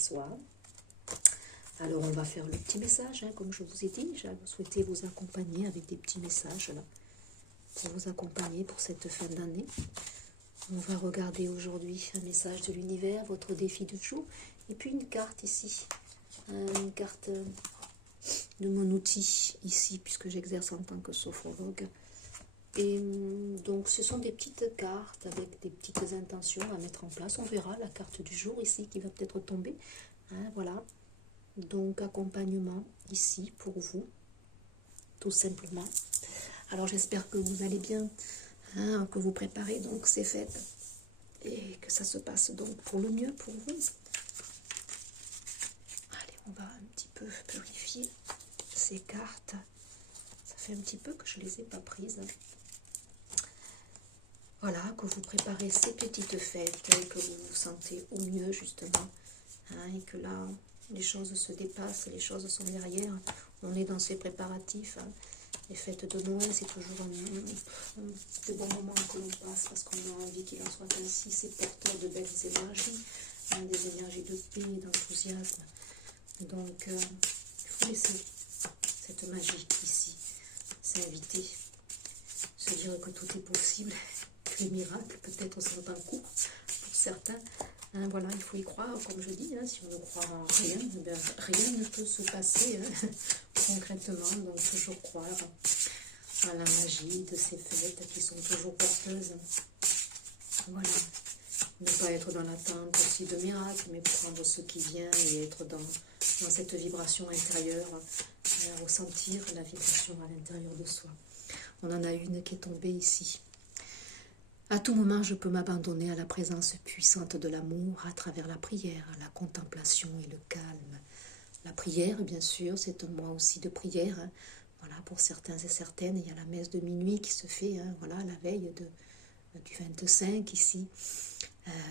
Bonsoir. Alors on va faire le petit message, hein, comme je vous ai dit. J'ai souhaité vous accompagner avec des petits messages là, pour vous accompagner pour cette fin d'année. On va regarder aujourd'hui un message de l'univers, votre défi du jour, et puis une carte ici, une carte de mon outil ici, puisque j'exerce en tant que sophrologue. Et donc ce sont des petites cartes avec des petites intentions à mettre en place. On verra la carte du jour ici qui va peut-être tomber. Hein, voilà. Donc accompagnement ici pour vous, tout simplement. Alors j'espère que vous allez bien, hein, que vous préparez donc ces fêtes et que ça se passe donc pour le mieux pour vous. Allez, on va un petit peu purifier ces cartes. Ça fait un petit peu que je ne les ai pas prises. Voilà, que vous préparez ces petites fêtes et que vous vous sentez au mieux justement, hein, et que là les choses se dépassent, les choses sont derrière, on est dans ces préparatifs, hein. Les fêtes de Noël, c'est toujours de bons moments que l'on passe parce qu'on a envie qu'il en soit ainsi, c'est porteur de belles énergies, hein, des énergies de paix, d'enthousiasme. Donc, il faut laisser cette magie ici s'inviter, se dire que tout est possible, que les miracles peut-être sont en cours pour certains. Hein, voilà, il faut y croire, comme je dis, hein, si on ne croit en rien, bien, rien ne peut se passer concrètement, donc toujours croire à la magie de ces fêtes qui sont toujours porteuses. Voilà, ne pas être dans l'attente aussi de miracles, mais prendre ce qui vient et être dans cette vibration intérieure, ressentir la vibration à l'intérieur de soi. On en a une qui est tombée ici. À tout moment, je peux m'abandonner à la présence puissante de l'amour à travers la prière, la contemplation et le calme. La prière, bien sûr, c'est un mois aussi de prière. Hein. Voilà, pour certains et certaines, il y a la messe de minuit qui se fait, hein, voilà, la veille du 25 ici.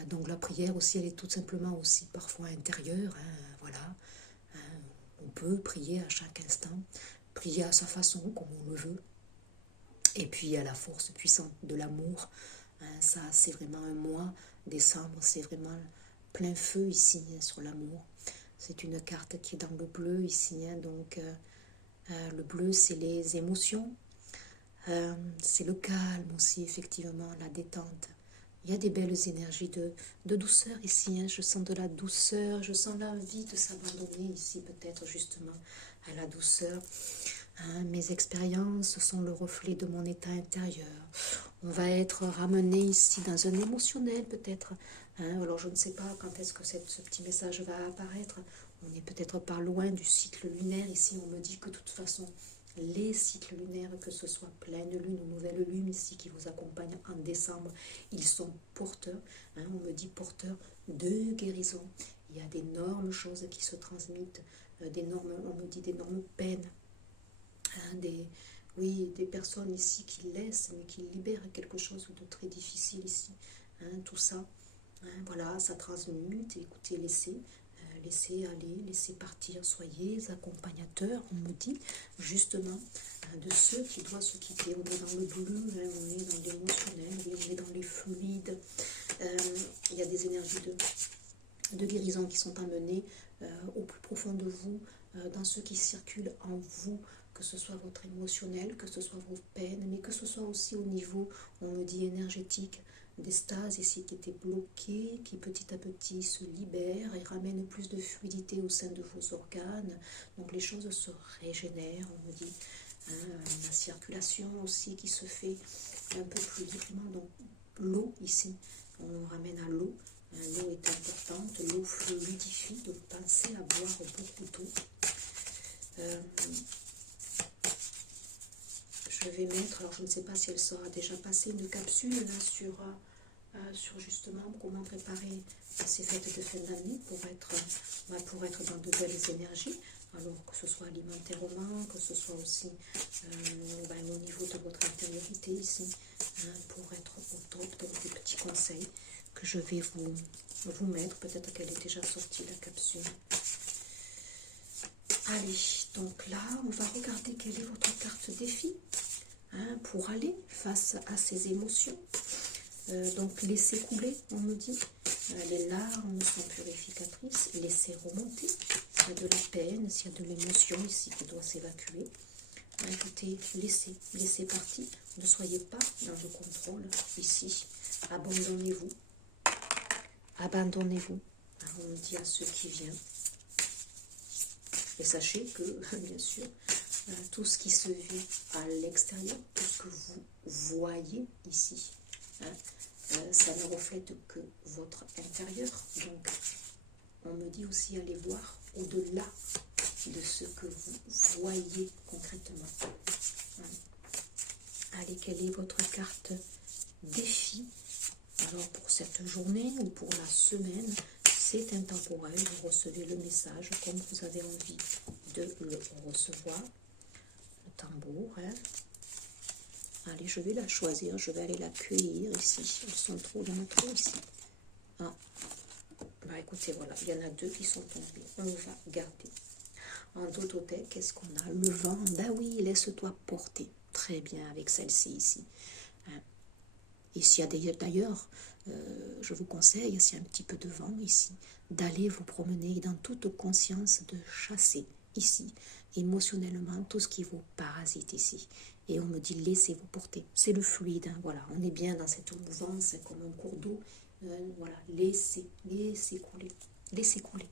Donc la prière aussi, elle est tout simplement aussi parfois intérieure. Hein, voilà, on peut prier à chaque instant, prier à sa façon, comme on le veut. Et puis à la force puissante de l'amour. Ça, c'est vraiment un mois, décembre, c'est vraiment plein feu ici, hein, sur l'amour. C'est une carte qui est dans le bleu ici, hein, donc le bleu, c'est les émotions, c'est le calme aussi, effectivement, la détente. Il y a des belles énergies de douceur ici, hein. Je sens de la douceur, je sens l'envie de s'abandonner ici, peut-être justement à la douceur. Hein, mes expériences sont le reflet de mon état intérieur. On va être ramené ici dans un émotionnel peut-être. Hein, alors je ne sais pas quand est-ce que ce petit message va apparaître. On est peut-être pas loin du cycle lunaire. Ici, on me dit que de toute façon, les cycles lunaires, que ce soit pleine lune ou nouvelle lune ici qui vous accompagnent en décembre, ils sont porteurs. Hein, on me dit porteurs de guérison. Il y a d'énormes choses qui se transmettent, on me dit d'énormes peines. Hein, des personnes ici qui laissent, mais qui libèrent quelque chose de très difficile ici. Hein, tout ça, hein, voilà, ça transmute. Écoutez, laissez aller, laissez partir. Soyez accompagnateurs, on me dit, justement, de ceux qui doivent se quitter. On est dans le bleu, hein, on est dans l'émotionnel, on est dans les fluides. Il y a des énergies de guérison qui sont amenées au plus profond de vous, dans ce qui circule en vous, que ce soit votre émotionnel, que ce soit vos peines, mais que ce soit aussi au niveau, on me dit, énergétique, des stases ici qui étaient bloquées, qui petit à petit se libèrent et ramènent plus de fluidité au sein de vos organes. Donc les choses se régénèrent, on me dit. Hein, la circulation aussi qui se fait un peu plus librement. Donc l'eau ici, on ramène à l'eau. L'eau est importante, l'eau fluidifie, donc pensez à boire beaucoup d'eau. Je vais mettre, alors je ne sais pas si elle sera déjà passée, une capsule là, sur justement comment préparer ces fêtes de fin d'année pour être dans de belles énergies, alors que ce soit alimentairement, que ce soit aussi au niveau de votre intériorité ici, hein, pour être au top. Donc des petits conseils que je vais vous mettre, peut-être qu'elle est déjà sortie la capsule. Allez, donc là, on va regarder quelle est votre carte défi, hein, pour aller face à ces émotions. Donc, laissez couler, on me dit. Les larmes sont purificatrices. Laissez remonter. S'il y a de la peine, s'il y a de l'émotion ici qui doit s'évacuer. Écoutez, laissez partir. Ne soyez pas dans le contrôle ici. Abandonnez-vous. Abandonnez-vous. On dit à ceux qui viennent. Et sachez que, bien sûr, tout ce qui se vit à l'extérieur, tout ce que vous voyez ici, ça ne reflète que votre intérieur. Donc, on me dit aussi allez voir au-delà de ce que vous voyez concrètement. Allez, quelle est votre carte défi? Alors, pour cette journée ou pour la semaine, c'est intemporel. Vous recevez le message comme vous avez envie de le recevoir. Le tambour, Allez, je vais la choisir, je vais aller la cueillir ici. Elles sont trop, il y en a trop ici. Ah. Bah écoutez, voilà, il y en a deux qui sont tombées. On va garder. En Tototec, qu'est-ce qu'on a? Le vent. Bah oui, laisse-toi porter. Très bien avec celle-ci ici. Et s'il y a d'ailleurs, je vous conseille, s'il y a un petit peu de vent ici, d'aller vous promener dans toute conscience de chasser ici, émotionnellement, tout ce qui vous parasite ici. Et on me dit, laissez-vous porter. C'est le fluide, voilà, on est bien dans cette mouvance, comme un cours d'eau. Voilà, laissez couler. Laissez couler.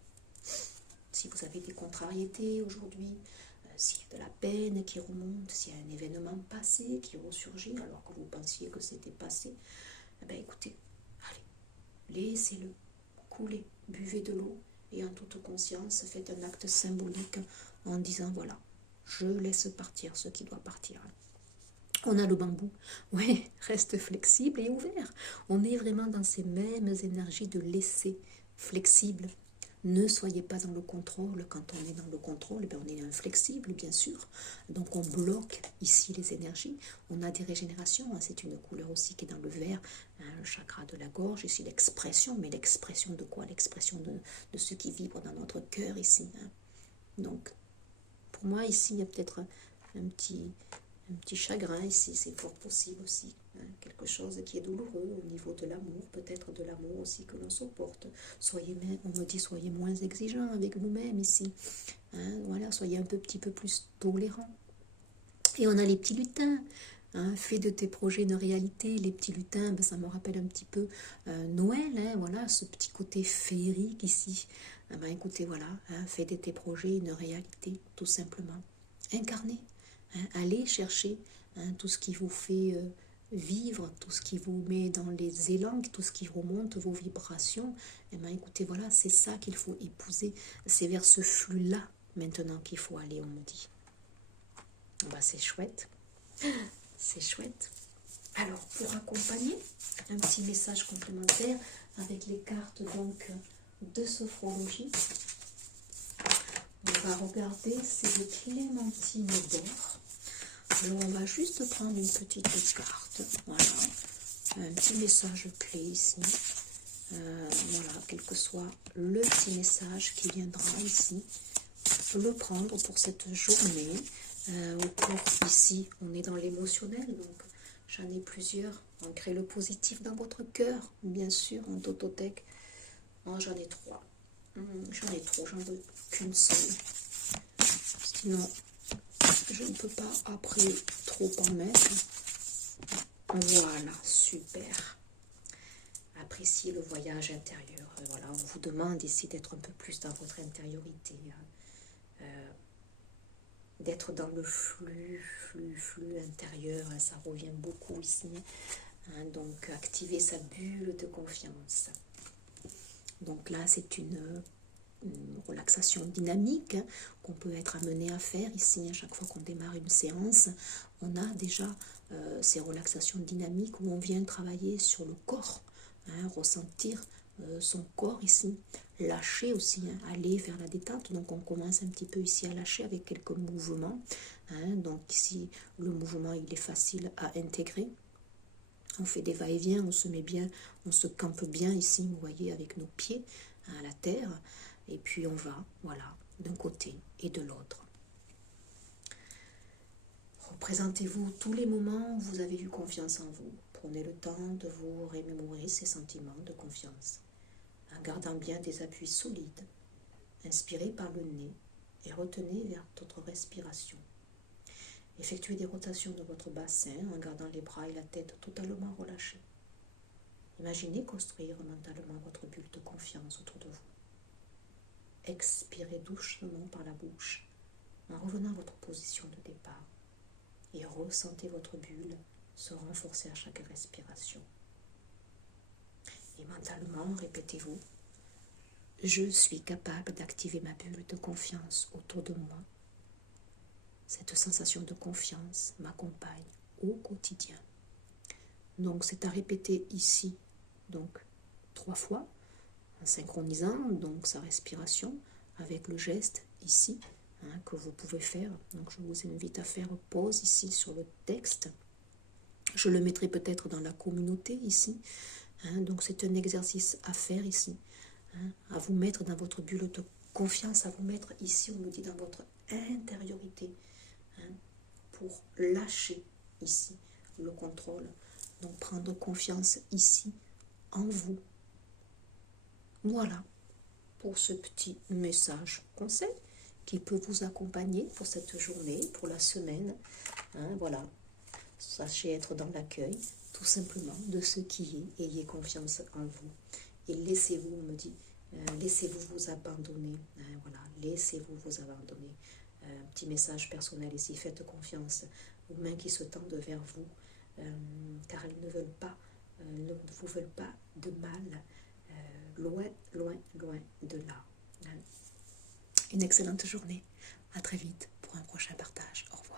Si vous avez des contrariétés aujourd'hui, s'il y a de la peine qui remonte, s'il y a un événement passé qui ressurgit alors que vous pensiez que c'était passé, eh bien écoutez, allez, laissez-le couler, buvez de l'eau et en toute conscience, faites un acte symbolique en disant voilà, je laisse partir ce qui doit partir. On a le bambou, oui, reste flexible et ouvert. On est vraiment dans ces mêmes énergies de laisser flexible. Ne soyez pas dans le contrôle. Quand on est dans le contrôle, eh bien on est inflexible, bien sûr. Donc on bloque ici les énergies. On a des régénérations. C'est une couleur aussi qui est dans le vert, le chakra de la gorge. Ici l'expression, mais l'expression de quoi? L'expression de ce qui vibre dans notre cœur ici. Donc pour moi ici, il y a peut-être un petit chagrin ici, c'est fort possible aussi. Quelque chose qui est douloureux au niveau de l'amour, peut-être de l'amour aussi que l'on supporte. On me dit, soyez moins exigeants avec vous-même ici. Voilà, soyez un petit peu plus tolérants. Et on a les petits lutins. Fais de tes projets une réalité. Les petits lutins, ça me rappelle un petit peu Noël. Voilà, ce petit côté féerique ici. Écoutez, voilà, fais de tes projets une réalité, tout simplement. Incarnez. Allez chercher tout ce qui vous fait vivre, tout ce qui vous met dans les élans, tout ce qui remonte vos vibrations. Écoutez, voilà, c'est ça qu'il faut épouser. C'est vers ce flux-là maintenant qu'il faut aller, on me dit. C'est chouette. C'est chouette. Alors, pour accompagner, un petit message complémentaire avec les cartes donc de sophrologie. On va regarder, c'est de Clémentine d'or. Alors on va juste prendre une petite carte. Voilà. Un petit message clé ici. Voilà, quel que soit le petit message qui viendra ici. On peut le prendre pour cette journée. Au cours ici, on est dans l'émotionnel, donc j'en ai plusieurs. Ancrez le positif dans votre cœur, bien sûr, en Tototec. J'en ai trois. J'en veux qu'une seule. Sinon, je ne peux pas après trop en mettre. Voilà, super. Appréciez le voyage intérieur. Voilà, on vous demande ici d'être un peu plus dans votre intériorité. D'être dans le flux intérieur. Ça revient beaucoup ici. Donc, activer sa bulle de confiance. Donc là, c'est une relaxation dynamique qu'on peut être amené à faire ici à chaque fois qu'on démarre une séance. On a déjà ces relaxations dynamiques où on vient travailler sur le corps, ressentir son corps ici, lâcher aussi, aller vers la détente. Donc on commence un petit peu ici à lâcher avec quelques mouvements. Donc ici le mouvement il est facile à intégrer. On fait des va-et-vient, on se met bien, on se campe bien ici, vous voyez, avec nos pieds à la terre. Et puis on va, voilà, d'un côté et de l'autre. Représentez-vous tous les moments où vous avez eu confiance en vous. Prenez le temps de vous remémorer ces sentiments de confiance. en gardant bien des appuis solides. Inspirez par le nez et retenez vers votre respiration. Effectuez des rotations de votre bassin en gardant les bras et la tête totalement relâchés. Imaginez construire mentalement votre bulle de confiance autour de vous. Expirez doucement par la bouche en revenant à votre position de départ et ressentez votre bulle se renforcer à chaque respiration. Et mentalement, répétez-vous: je suis capable d'activer ma bulle de confiance autour de moi. Cette sensation de confiance m'accompagne au quotidien. Donc c'est à répéter ici, donc 3 fois, en synchronisant donc sa respiration avec le geste ici que vous pouvez faire. Donc je vous invite à faire pause ici sur le texte. Je le mettrai peut-être dans la communauté ici. Donc c'est un exercice à faire ici, à vous mettre dans votre bulle de confiance, à vous mettre ici, on nous dit, dans votre intériorité, pour lâcher ici le contrôle. Donc prendre confiance ici en vous. Voilà pour ce petit message conseil qui peut vous accompagner pour cette journée, pour la semaine. Voilà, sachez être dans l'accueil tout simplement de ce qui est. Ayez confiance en vous et laissez-vous, on me dit, laissez-vous vous abandonner. Voilà, laissez-vous vous abandonner. Un petit message personnel ici: faites confiance aux mains qui se tendent vers vous, car elles ne vous veulent pas de mal, loin, loin, loin de là. Une excellente journée. À très vite pour un prochain partage. Au revoir.